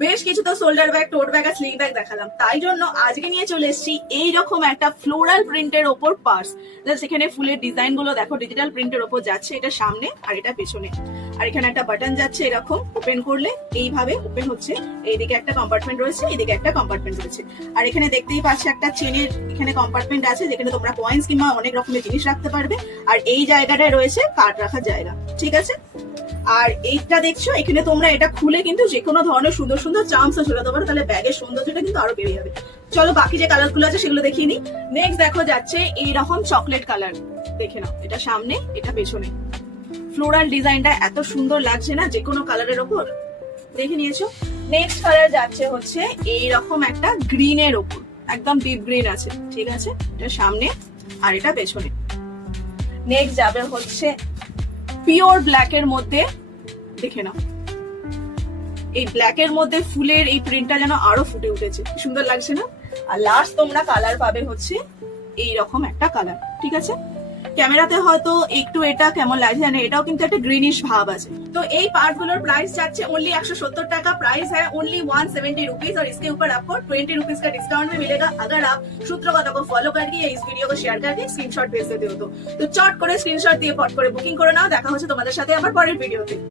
বেশ কিছু তো শোল্ডার ব্যাগ, টোট ব্যাগ আর স্লিং ব্যাগ দেখালাম, তাই জন্য আজকে নিয়ে চলে এসেছি এইরকম একটা ফ্লোরাল প্রিন্টের ওপর পার্স। সেখানে ফুলের ডিজাইন গুলো দেখো ডিজিটাল প্রিন্টের ওপর যাচ্ছে, এটা সামনে আর এটা পেছনে। আর এখানে একটা বাটন যাচ্ছে, এরকম ওপেন করলে এইভাবে ওপেন হচ্ছে। এইদিকে একটা কম্পার্টমেন্ট রয়েছে, এইদিকে একটা কম্পার্টমেন্ট রয়েছে। আর এখানে দেখতেই পাচ্ছি একটা চেনের এখানে কম্পার্টমেন্ট আছে, যেখানে তোমরা কয়েন্স কিংবা অনেক রকমের জিনিস রাখতে পারবে। আর এই জায়গাটায় রয়েছে কার্ড রাখার জায়গা, ঠিক আছে। আর এইটা দেখছো, এখানে তোমরা এটা খুলে কিন্তু যে কোনো ধরনের সুন্দর সুন্দর চার্মস ঝোলাতে পারো, তাহলে ব্যাগের সৌন্দর্যটা কিন্তু আরো বেড়ে যাবে। চলো বাকি যে কালার গুলো আছে সেগুলো দেখিয়ে নিই। নেক্সট দেখো যাচ্ছে এইরকম চকলেট কালার, দেখে নাও, এটা সামনে এটা পেছনে। ফ্লোরাল ডিজাইনটা এত সুন্দর লাগছে না যে কোনো কালারের ওপর, দেখে নিয়েছো। নেক্সট কালার যাচ্ছে হচ্ছে এইরকম একটা গ্রিনের ওপর, একদম ডিপ গ্রিন আছে, ঠিক আছে, এটা সামনে আর এটা পেছনে। নেক্সট যাবে হচ্ছে পিওর ব্ল্যাক এর মধ্যে, দেখে নাও, এই ব্ল্যাক এর মধ্যে ফুলের এই প্রিন্টটা যেন আরো ফুটে উঠেছে, সুন্দর লাগছে না। আর লাস্ট তোমরা কালার পাবে হচ্ছে এইরকম একটা কালার, ঠিক আছে। ক্যামেরাতে হয়তো একটু এটা কেমন লাগছে জানে, এটাও কিন্তু একটা গ্রিনিশ ভাব আছে। तो এই पार्ट गुलोर प्राइस যাচ্ছে ओनली 170 টাকা, प्राइस है ओनली 170 रुपीज और इसके ऊपर आपको 20 रुपीज का डिस्काउंट भी मिलेगा अगर आप सूत्रकथा को फॉलो करके या इस वीडियो को शेयर करके स्क्रीनशॉट भेज देते हो। तो चट করে স্ক্রিনশট দিয়ে পট করে বুকিং করে নাও। দেখা হচ্ছে তোমাদের সাথে আবার পরের ভিডিওতে।